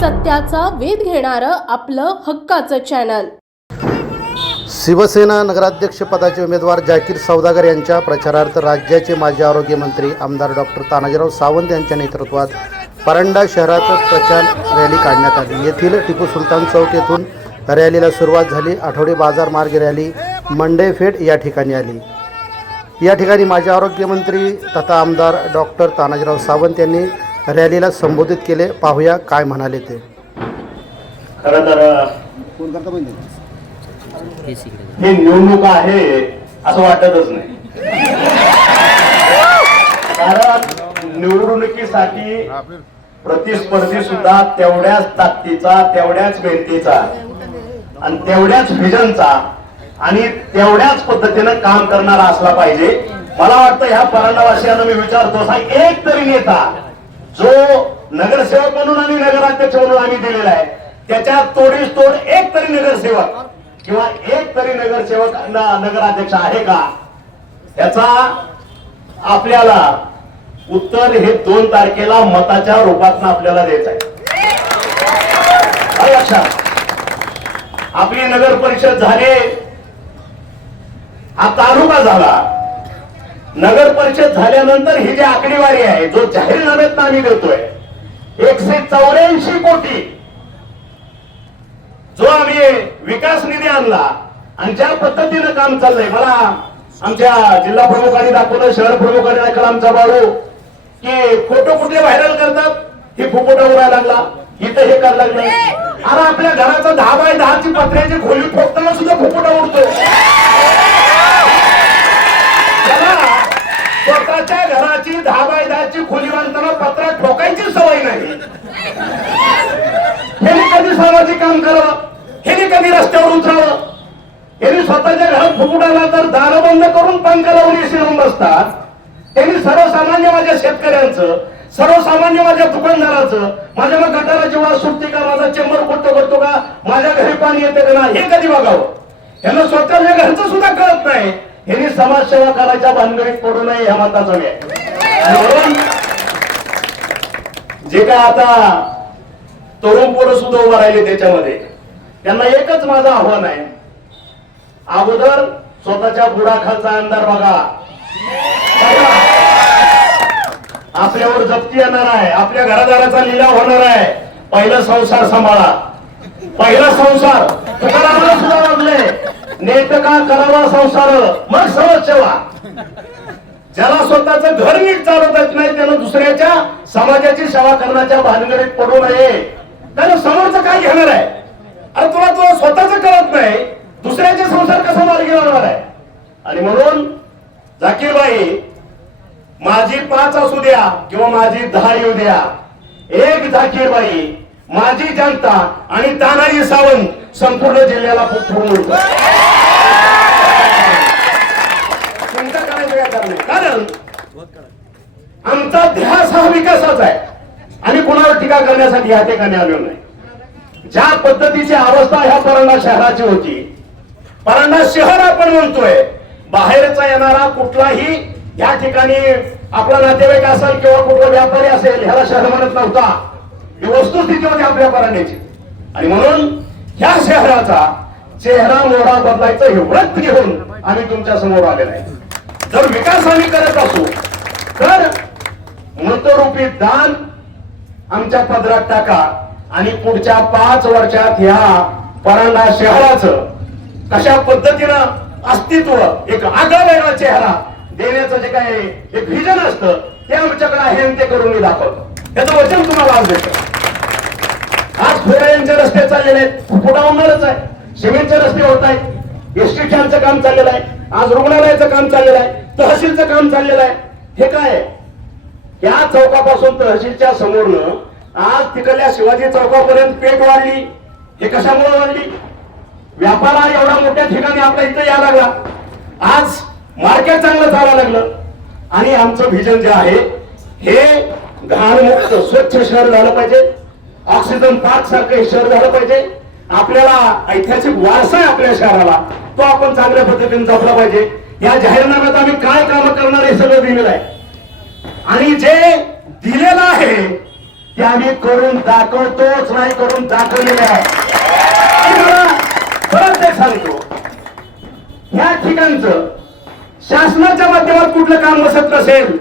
सत्याचा वेध घेणारं आपलं हक्काचं चॅनल शिवसेना नगराध्यक्षपदाचे उमेदवार जाकीर सौदागर यांच्या प्रचारार्थ राज्याचे माजी आरोग्यमंत्री आमदार डॉक्टर तानाजीराव सावंत यांच्या नेतृत्वात परंडा शहरात प्रचार रॅली काढण्यात आली. येथील टिपू सुलतान चौक येथून रॅलीला सुरुवात झाली. आठवडे बाजार मार्ग रॅली मंडईफेड या ठिकाणी आली. या ठिकाणी माजी आरोग्यमंत्री तथा आमदार डॉक्टर तानाजीराव सावंत यांनी रॅलीला संबोधित केले. पाहूया काय म्हणाले ते. खरं तर हे निवडणूक आहे असं वाटतच नाही. कारण निवडणुकीसाठी प्रतिस्पर्धी सुद्धा तेवढ्याच ताकदीचा तेवढ्याच मेहनतीचा आणि तेवढ्याच व्हिजनचा आणि तेवढ्याच पद्धतीनं काम करणारा असला पाहिजे. मला वाटतं ह्या परंडावासियांना मी विचारतो असा एक तरी नेता जो नगरसेवक म्हणून आणि नगराध्यक्ष म्हणून आम्ही दिलेला आहे त्याच्या तोडीस तोड एक तरी नगरसेवक किंवा एक तरी नगरसेवक नगराध्यक्ष आहे का? याचा आपल्याला उत्तर हे दोन तारखेला मताच्या रूपात आपल्याला द्यायचं आहे. लक्षात. आपली नगर परिषद झाली हा तालुका झाला. नगर परिषद झाल्यानंतर ही जी आकडेवारी आहे जो जाहीरनाम्यात आम्ही देतोय एकशे चौऱ्याऐंशी कोटी जो आम्ही विकास निधी आणला आणि ज्या पद्धतीनं काम चाललंय मला आमच्या जिल्हा प्रमुखांनी दाखवलं शहर प्रमुखांनी दाखवलं आमचा बाळू की फोटो कुठले व्हायरल करतात हे फुफुटा उडायला लागला इथं हे करायला लागलं. अरे आपल्या घराचा दहा बाय दहाची पत्र्याची खोली ठोकताना सुद्धा फुफुटा उडतो त्याला स्वतःच्या घराची दहा बाय दहाची खोली बांधताना पत्रा ठोकायची सवय नाही ह्याने कधी काम करावं ह्याने कधी रस्त्यावर उतरावं? ह्याने स्वतःच्या घरात फुकुटाला तर दार बंद करून पंख लावून एसी लावून बसतात. त्यांनी सर्वसामान्य माझ्या शेतकऱ्यांचं सर्वसामान्य माझ्या दुकानदाराचं माझ्या मग गटाला जेव्हा सुटते का माझा चेंबर कुठं करतो का माझ्या घरी पाणी येते का ना हे कधी बघावं? यांना स्वतःच्या घरचं सुद्धा कळत नाही. यांनी समाजसेवा करायच्या भानगडीत पडू नये ह्या मताचा मी म्हणून जे काय आता तरुण पोरं सुद्धा उभं राहिले त्याच्यामध्ये. त्यांना एकच माझं आव्हान आहे. अगोदर स्वतःच्या बुडाखालचा अंधार बघा. आपल्यावर जप्ती येणार आहे. आपल्या घरादाराचा लिलाव होणार आहे. पहिला संसार सांभाळा. पहिला संसार. तुकारामाला सुद्धा वागले नेत का करावा संसार? मग समाज सेवा ज्याला स्वतःचं घर नीट चालवत नाही त्यानं दुसऱ्याच्या समाजाची सेवा करण्याच्या भानगडीत पडू नये. त्यानं समोरचं काय घेणार आहे? अरे तुला तुला स्वतःच कळत नाही दुसऱ्याचे संसार कसा मार्गी लावणार आहे? आणि म्हणून झाकीरबाई माझी पाच असू द्या किंवा माझी दहा येऊ द्या. एक झाकीरबाई माझी जनता आणि तानाजी सावंत संपूर्ण जिल्ह्याला फुटफुटून चिंता करायचं काय कारण कारण आमचा ध्यास हा विकासाचा आहे. आणि कोणावर टीका करण्यासाठी या ठिकाणी आलो नाही. ज्या पद्धतीची अवस्था ह्या परंडा शहराची होती परंडा शहर आपण म्हणतोय बाहेरचा येणारा कुठलाही या ठिकाणी आपला नातेवाईक असेल किंवा कुठला व्यापारी असेल ह्याला शहर म्हणत नव्हता. ही वस्तुस्थिती होती आपल्या परांड्याची. आणि म्हणून ह्या शहराचा चेहरा मोहरा बदलायचं हे व्रत घेऊन आम्ही तुमच्यासमोर आलेलो आहे. जर विकास आम्ही करत असू तर मृतरूपी दान आमच्या पदरात टाका आणि पुढच्या पाच वर्षात ह्या परांडा शहराचं कशा पद्धतीनं अस्तित्व एक आगळा वेगळा चेहरा देण्याचं जे काय एक व्हिजन असतं ते आमच्याकडे आहे ते करून मी दाखवतो. त्याचं वचन तुम्हाला आज देतो. आज फोड्यांचे रस्ते चाललेले आहेत. फुफुटा होणारच आहे? सिमेंटचे रस्ते होत आहेत. एसटी काम चाललेलं आहे. आज रुग्णालयाचं काम चाललेलं आहे. तहसीलचं काम चाललेलं आहे. हे काय आहे? या चौकापासून तहसीलच्या समोरनं आज तिकडल्या शिवाजी चौकापर्यंत पेट वाढली. हे कशामुळे वाढली? व्यापार हा एवढा मोठ्या ठिकाणी आपल्या इथं यायला लागला. आज मार्केट चांगलं चालायला लागलं. आणि आमचं व्हिजन जे आहे हे घाणमुक्त स्वच्छ शहर झालं पाहिजे. ऑक्सिजन पार्क सारखं हे शहर झालं पाहिजे. आपल्याला ऐतिहासिक वारसा आहे आपल्या शहराला. तो आपण चांगल्या पद्धतीने जपला पाहिजे. या जाहीरनाम्यात आम्ही काय काम करणार हे सगळं दिलेलं आहे. आणि जे दिलेलं आहे ते आम्ही करून दाखवतोच नाही करून दाखवलेले आहे. परत ते सांगतो. ह्या ठिकाणचं शासनाच्या माध्यमात कुठलं काम बसत नसेल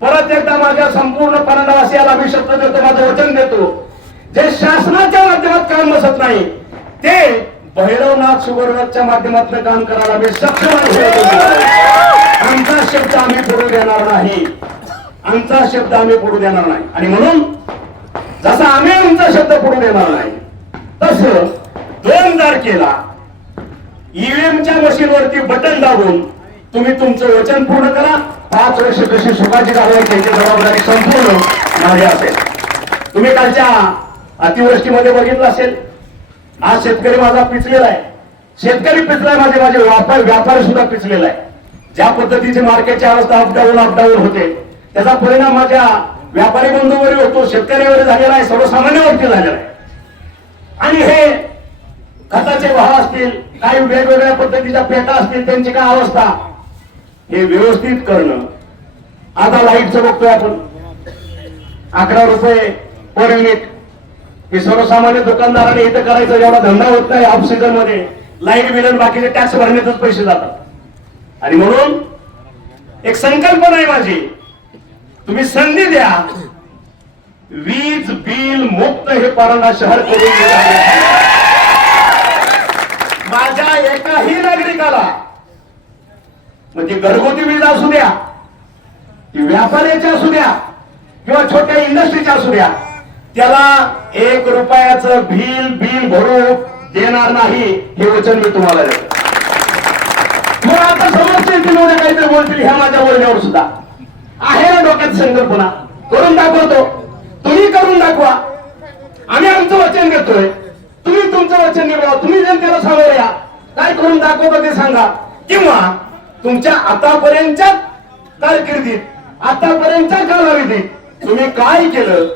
परत एकदा माझ्या संपूर्ण पराडावासियाला मी शब्द देतो माझं वचन देतो. जे शासनाच्या माध्यमात काम बसत नाही ते भैरवनाथ शुगरनाथच्या माध्यमातून काम करायला मी सक्षम आहे. आमचा शब्द आम्ही पुढे देणार नाही. आमचा शब्द आम्ही पुढे देणार नाही. आणि म्हणून जसा आम्ही आमचा शब्द पुढे देणार नाही तस दोन तारखेला ईव्हीएमच्या मशीनवरती बटन दाबून तुम्ही तुमचं वचन पूर्ण करा. पाच वर्ष कशी सुखाची कारवाई त्याची जबाबदारी संपूर्ण माझी असेल. तुम्ही कालच्या अतिवृष्टीमध्ये बघितलं असेल. आज शेतकरी माझा पिचलेला आहे. शेतकरी पिचलाय माझे माझे व्यापार व्यापारी सुद्धा पिचलेला आहे. ज्या पद्धतीची मार्केटची अवस्था अपडाऊन अपडाऊन होते त्याचा परिणाम माझ्या व्यापारी बंधूवरही होतो शेतकऱ्यावर झालेला आहे सर्वसामान्यावरती झालेला आहे. आणि हे खताचे भाव असतील काही वेगवेगळ्या पद्धतीच्या पेटा असतील त्यांची काय अवस्था? हे व्यवस्थित करणं. आता लाईटचं बघतोय आपण. अकरा रुपये पर युनिट हे सर्वसामान्य दुकानदाराने इथं करायचं एवढा धंदा होत नाही ऑफ सीझनमध्ये. लाइट बिलन बाकीचे टॅक्स भरण्यातच पैसे जातात. आणि म्हणून एक संकल्पना आहे माझी. तुम्ही संधी द्या. वीज बिल मुक्त हे परांडा शहर करून माझ्या एकाही नागरिकाला म्हणजे घरगुती वीज असू द्या ती व्यापाऱ्याची असू द्या किंवा छोट्या इंडस्ट्रीच्या असू द्या त्याला एक रुपयाचं बिल बिल भरू देणार नाही हे वचन मी तुम्हाला देतो. समोरचे उद्या काहीतरी बोलतील ह्या माझ्या बोलण्यावर सुद्धा. आहे ना डोक्यात संकल्पना. करून दाखवतो. तुम्ही करून दाखवा. आम्ही आमचं वचन घेतोय तुम्ही तुमचं वचन निभावा. तुम्ही जनतेला सांगू या. काय करून दाखवतो ते सांगा. किंवा तुमच्या आतापर्यंतच्या कारकिर्दीत आतापर्यंतच्या कालावधीत तुम्ही काय केलं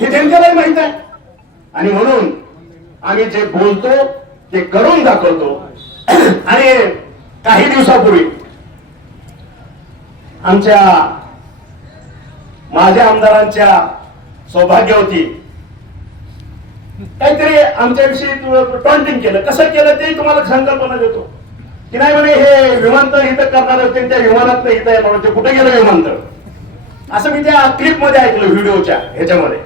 हे जनतेला माहीत आहे. आणि म्हणून आम्ही जे बोलतो ते करून दाखवतो. आणि काही दिवसापूर्वी आमच्या माझ्या आमदारांच्या सौभाग्य होती. काहीतरी आमच्याविषयी टॉन्टिंग केलं. कसं केलं ते तुम्हाला संकल्पना देतो. की नाही म्हणे हे विमानतळ इथं करणार होते त्या विमानात इथं येणार होते कुठे गेलं विमानतळ? असं मी त्या क्लिपमध्ये ऐकलं व्हिडिओच्या ह्याच्यामध्ये.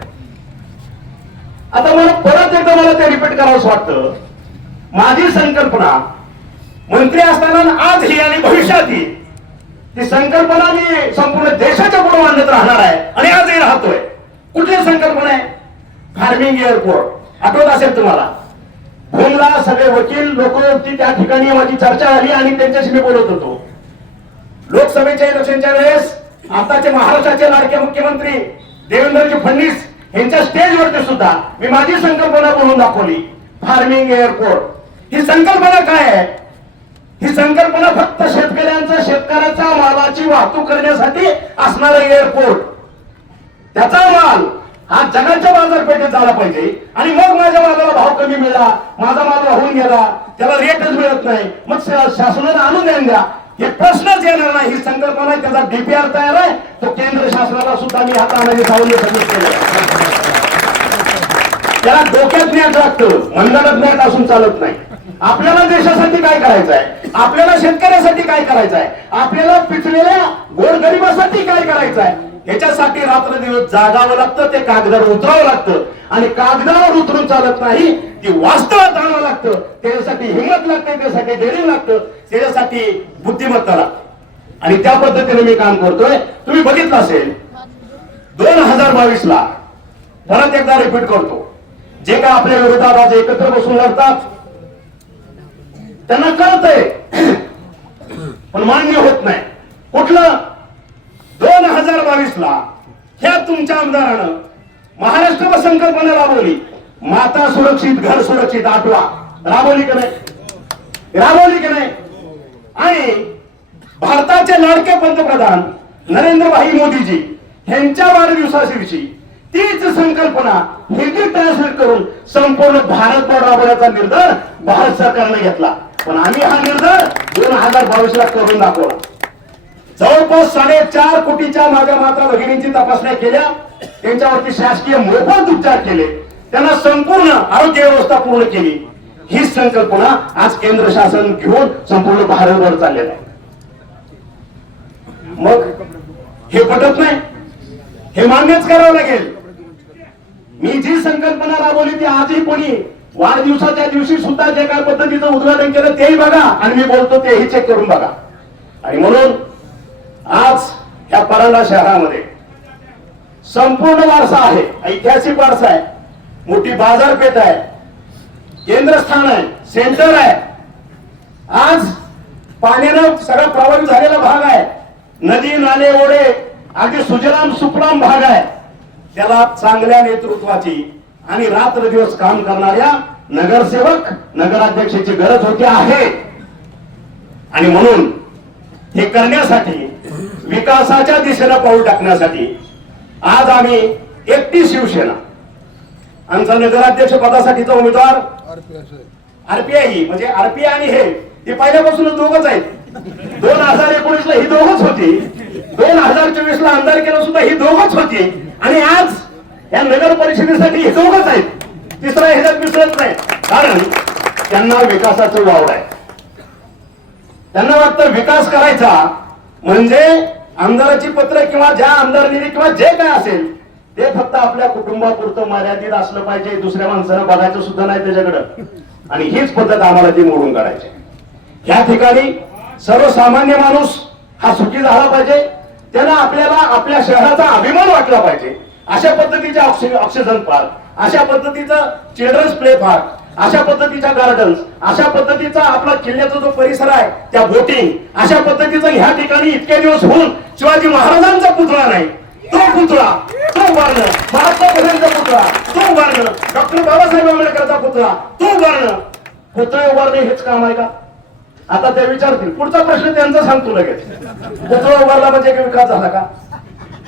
आता मला परत एकदा मला ते रिपीट करावंसं वाटतं. माझी संकल्पना मंत्री असताना आज ही आणि भविष्यात ही. ती संकल्पना मी संपूर्ण देशाच्या पुढे मांडत राहणार आहे. आणि आजही राहतोय. कुठली संकल्पना आहे? फार्मिंग एअरपोर्ट आठवत असेल तुम्हाला? भूमला सगळे वकील लोक होती त्या ठिकाणी माझी चर्चा झाली आणि त्यांच्याशी मी बोलत होतो. लोकसभेच्या इलेक्शनच्या वेळेस आताचे महाराष्ट्राचे लाडके मुख्यमंत्री देवेंद्रजी फडणवीस यांच्या स्टेजवरती सुद्धा मी माझी संकल्पना बोलून दाखवली. फार्मिंग एअरपोर्ट ही संकल्पना काय आहे? ही संकल्पना फक्त शेतकऱ्यांचा शेतकऱ्याच्या मालाची वाहतूक करण्यासाठी असणारा एअरपोर्ट त्याचा माल हा जगाच्या बाजारपेठेत झाला पाहिजे. आणि मग माझ्या मालाला भाव कमी मिळाला माझा माल वाहून गेला त्याला रेटच मिळत नाही. मग शा- अनुदान आणून द्या. हे प्रश्नच येणार नाही. ही संकल्पना त्याचा डीपीआर तयार आहे. तो केंद्र शासनाला सुद्धा मी हातामध्ये जाऊन त्याला डोक्यात ज्ञात लागतं. मंडळात ज्ञात असून चालत नाही. आपल्याला देशासाठी काय करायचं आहे आपल्याला शेतकऱ्यासाठी काय करायचं आहे आपल्याला पिचलेल्या गोरगरिबासाठी काय करायचं आहे ह्याच्यासाठी रात्र दिवस जागावं लागतं ते कागदावर उतरावं लागतं. आणि कागदावर उतरून चालत नाही ती वास्तवात आणावं लागतं. त्याच्यासाठी हिंमत लागते त्यासाठी धैर्य लागतं त्याच्यासाठी बुद्धिमत्ता लागते. आणि त्या पद्धतीने मी काम करतोय. तुम्ही बघितलं असेल दोन हजार बावीस ला परत एकदा रिपीट करतो. जे काय आपल्या विरोधात आज एकत्र बसून लढतात त्यांना कळतंय पण मान्य होत नाही. कुठलं? दोन हजार बावीस ला ह्या तुमच्या आमदारानं महाराष्ट्र संकल्पना राबवली. माता सुरक्षित घर सुरक्षित आठवा. राबवली का नाही? राबवली का नाही? आणि भारताचे लाडके पंतप्रधान नरेंद्रभाई मोदीजी यांच्या वाढदिवसादिवशी तीच संकल्पना हिंदी ट्रान्सलेट करून संपूर्ण भारतभर राबवण्याचा निर्धार भारत सरकारने घेतला. पण आम्ही हा निर्धार दोन हजार बावीस ला करून दाखवला. जवळपास साडेचार कोटीच्या माझ्या माता भगिनींची तपासण्या केल्या. त्यांच्यावरती शासकीय मोफत उपचार केले. त्यांना संपूर्ण आरोग्य व्यवस्था पूर्ण केली. ही संकल्पना आज केंद्र शासन घेऊन संपूर्ण भारतभर चाललेला आहे. मग हे पटत नाही. हे मान्यच करावं लागेल. मी जी संकल्पना राबवली ती आजही कोणी वाढदिवसाच्या दिवशी सुद्धा जे काय पद्धतीचं उद्घाटन केलं तेही बघा आणि मी बोलतो तेही चेक करून बघा. आणि म्हणून आज या परांडा शहरामध्ये संपूर्ण वारसा आहे ऐतिहासिक वारसा आहे. मोठी बाजारपेठ आहे केंद्रस्थान आहे सेंटर आहे. आज पाण्यानं सगळा प्रभावित झालेला भाग आहे. नदी नाले ओढे अगदी सुजलाम सुफलाम भाग आहे. त्याला चांगल्या नेतृत्वाची आणि रात्र दिवस काम करणाऱ्या नगरसेवक नगराध्यक्षाची गरज होती आहे. आणि म्हणून हे करण्यासाठी विकासाच्या दिशेनं पाऊल टाकण्यासाठी आज आम्ही एकटी शिवसेना आमचा नगराध्यक्ष पदासाठीचा उमेदवार आरपीआय म्हणजे आरपीआय आणि हे ते पहिल्यापासूनच दोघच आहेत. दोन हजार एकोणीस ला ही दोघच होती. दोन हजार चोवीस ला आमदार केलं सुद्धा ही दोघच होती. आणि आज या नगर परिषदेसाठी हे दोघच आहेत. तिसरा ह्याच्यात मिसळत नाही? कारण त्यांना विकासाचं वावर आहे. त्यांना वाटतं विकास करायचा म्हणजे आमदाराची पत्र किंवा ज्या आमदार निधी किंवा जे काय असेल ते फक्त आपल्या कुटुंबापुरतं मर्यादित असलं पाहिजे. दुसऱ्या माणसानं बघायचं सुद्धा नाही त्याच्याकडं. आणि हीच पद्धत आम्हाला ती मोडून काढायची या ठिकाणी सर्वसामान्य माणूस हा सुखी झाला पाहिजे. त्याला आपल्याला आपल्या शहराचा अभिमान वाटला पाहिजे. अशा पद्धतीचे ऑक्सिजन पार्क अशा पद्धतीचा चिल्ड्रन्स प्ले पार्क अशा पद्धतीच्या गार्डन्स अशा पद्धतीचा आपला किल्ल्याचा जो परिसर आहे त्या बोटिंग अशा पद्धतीचं ह्या ठिकाणी इतके दिवस होऊन शिवाजी महाराजांचा पुतळा नाही. तो पुतळा तो उभारणं महात्मा फुलेंचा पुतळा तो उभारणं डॉक्टर बाबासाहेब आंबेडकरचा पुतळा तो उभारणं पुतळे उभारणे हेच काम आहे का? आता ते विचारतील पुढचा प्रश्न त्यांचा सांगतो लगेच. पुतळा उभारला म्हणजे विकास झाला का?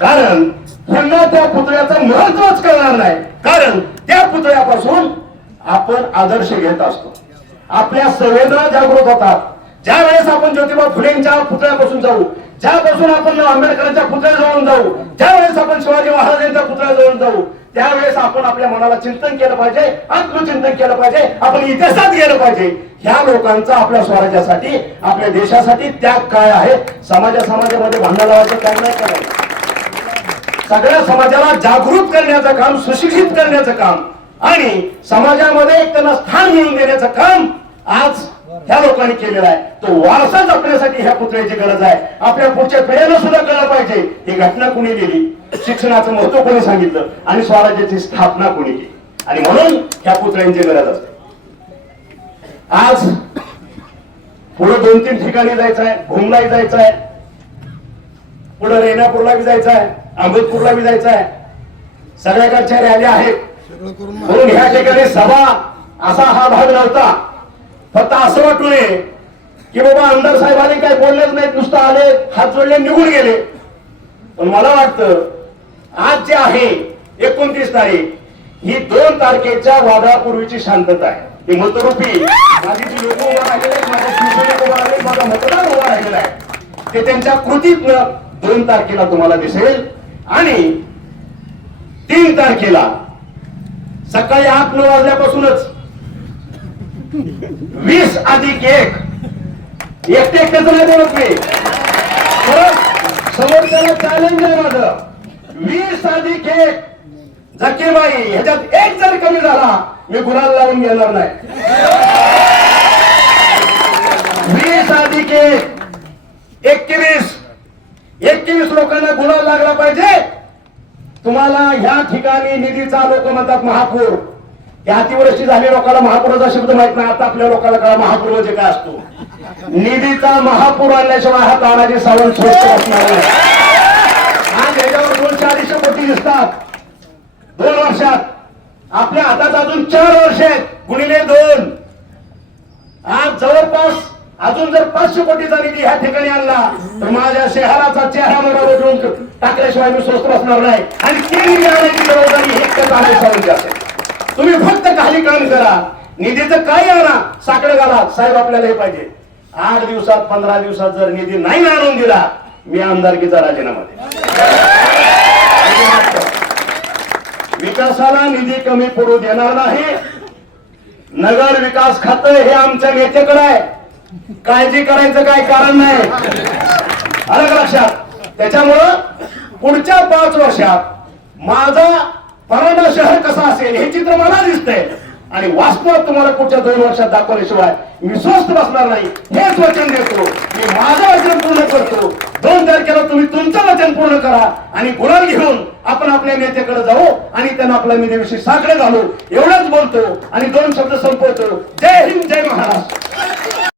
कारण त्यांना त्या पुतळ्याचं महत्वच कळणार नाही. कारण त्या पुतळ्यापासून आपण आदर्श घेत असतो. आपल्या संवेदना जागृत होतात. ज्या वेळेस आपण ज्योतिबा फुलेंच्या पुतळ्यापासून जाऊ ज्यापासून आपण आंबेडकरांच्या पुतळ्याजवळून जाऊ ज्या वेळेस आपण शिवाजी महाराजांच्या पुतळ्याजवळून जाऊ त्यावेळेस आपण आपल्या मनाला चिंतन केलं पाहिजे आत्मचिंतन केलं पाहिजे आपण इतिहासात गेलं पाहिजे. ह्या लोकांचा आपल्या स्वराज्यासाठी आपल्या देशासाठी त्याग काय आहे? समाजा समाजामध्ये भांडण लावायचं काय नाही करायचं. सगळ्या समाजाला जागृत करण्याचं काम सुशिक्षित करण्याचं काम आणि समाजामध्ये एक त्यांना स्थान मिळवून देण्याचं काम आज ह्या लोकांनी केलेलं आहे. तो वारसा जपण्यासाठी ह्या पुतळ्याची गरज आहे. आपल्या पुढच्या पिढ्यांना सुद्धा कळलं पाहिजे. ही घटना कुणी दिली शिक्षणाचं महत्त्व कोणी सांगितलं? आणि स्वराज्याची स्थापना कोणी केली? आणि म्हणून ह्या पुतळ्यांची गरज असते. आज पुढे दोन तीन ठिकाणी जायचं आहे भूमलाही जायचं आहे पुढे रेणापूरला जायचं आहे अहमदपूरला बी जायचं आहे. सगळ्याकडच्या रॅल्या आहेत. म्हणून ह्या ठिकाणी सभा असा हा भाग नव्हता. फक्त असं वाटू नये की बाबा आमदार साहेबांनी काही बोललेच नाहीत नुसतं आले हात जोडले निघून गेले. पण मला वाटतं आज जे आहे एकोणतीस तारीख ही दोन तारखेच्या वादापूर्वीची शांतता आहे. ही मतरूपी माझी जी लोक उभा राहिलेले माझ्या शिवसेना उभा राहिले माझा मतदार उभा राहिलेला आहे ते त्यांच्या कृतीतनं दोन तारखेला तुम्हाला दिसेल. आणि तीन तारखेला सकाळी आठ नऊ वाजल्यापासूनच वीस अधिक एक. एकटे एकट्याचं नाही बोलत मी. समोरच्याला चॅलेंज आहे माझं. वीस अधिक एक. जकीबाई ह्याच्यात एक जर कमी झाला मी गुन्हा लावून घेणार नाही. वीस अधिक एक. एकवीस. एकवीस लोकांना गुन्हा लागला पाहिजे. तुम्हाला ह्या ठिकाणी निधीचा लोक म्हणतात महापूर. या अतिवृष्टी झाली लोकांना महापुराचा शब्द माहीत नाही. आता आपल्या लोकांना कळा महापूर म्हणजे काय असतो. निधीचा महापूर आणल्याशिवाय हा तानाजी सावंत स्वस्त असणार आज ह्याच्यावर दोनशे अडीचशे कोटी दिसतात. दोन वर्षात. आपल्या हातात अजून चार वर्ष आहेत. गुणिले दोन. आज जवळपास अजून जर पाचशे कोटीचा निधी ह्या ठिकाणी आणला तर माझ्या शहराचा चेहरा मला बदलून टाकल्याशिवाय मी स्वस्त असणार नाही. आणि ते निधी जबाबदारी हे एकच आहे असेल तुम्ही फक्त खाली काम करा. निधीचं काही आणा. साकडं घाला. साहेब आपल्याला हे पाहिजे. आठ दिवसात पंधरा दिवसात जर निधी नाही आणून दिला मी आमदारकीचा राजीनामा दे विकासाला निधी कमी पडू देणार नाही. नगर विकास खातं हे आमच्या नेत्याकडे आहे. काळजी करायचं काय कारण नाही. आलं का लक्षात? त्याच्यामुळं पुढच्या पाच वर्षात माझा परांडा शहर कसा असेल हे चित्र मला दिसतंय. आणि वास्तवात तुम्हाला पुढच्या दोन वर्षात दाखवल्याशिवाय मी बसणार नाही. हेच वचन देतो. मी माझं वचन पूर्ण करतो. दोन तारखेला तुम्ही तुमचं वचन पूर्ण करा आणि गुलाल घेऊन आपण आपल्या नेत्याकडे जाऊ आणि त्यांना आपल्या निधीविषयी साखरे घालू. एवढंच बोलतो आणि दोन शब्द संपवतो. जय हिंद जय महाराष्ट्र.